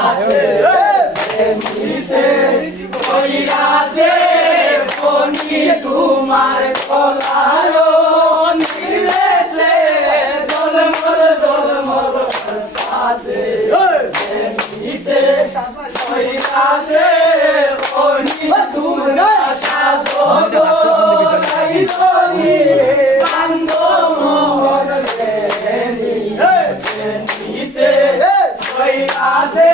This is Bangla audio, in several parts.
আছে প্রেমিতে কইরাছে ফনি তোমার কলায়ো নিলেছে জলমল জলমল আছে প্রেমিতে কইরাছে ফনি তোমার সাধন লাইনি বান্ধব মোহন প্রেমী প্রেমিতে কইরাছে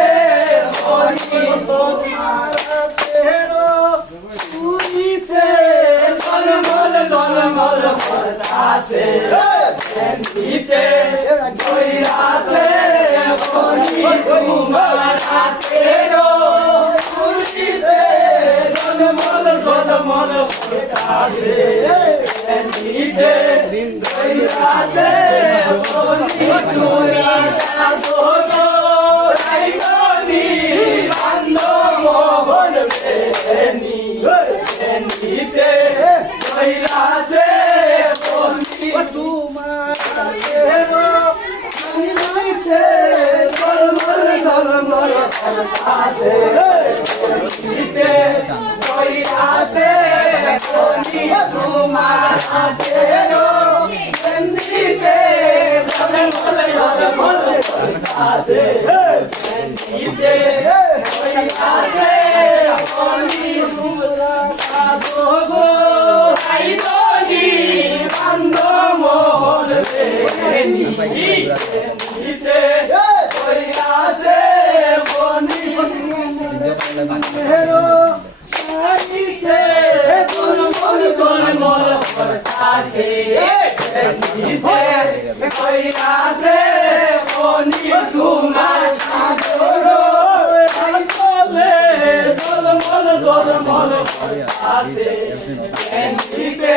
ফনি তোমার তেরো সুইতে জলমল জলমল আছে প্রেমিতে কইরাছে ফনি তোমার তেরো সুইতে জলমল জলমল আছে প্রেমিতে কইরাছে ফনি তোমার সাধন লাইনি বান্ধব মোহন প্রেমী প্রেমিতে কইরাছে ফনি তোমার তেরো সুইতে জলমল জলমল আছে প্রেমিতে কইরাছে ফনি তোমার তেরো প্রেমিতে জলমল জলমল আছে প্রেমিতে কইরাছে ফনি তোমার সাধন লাইনি বান্ধব মোহন প্রেমী প্রেমিতে কইরাছে ফনি তেরো সাইতে জলমল জলমল আছে প্রেমিতে কইরাছে ফনি তোমার সাধন লাইনি জলমল জলমল আছে প্রেমিতে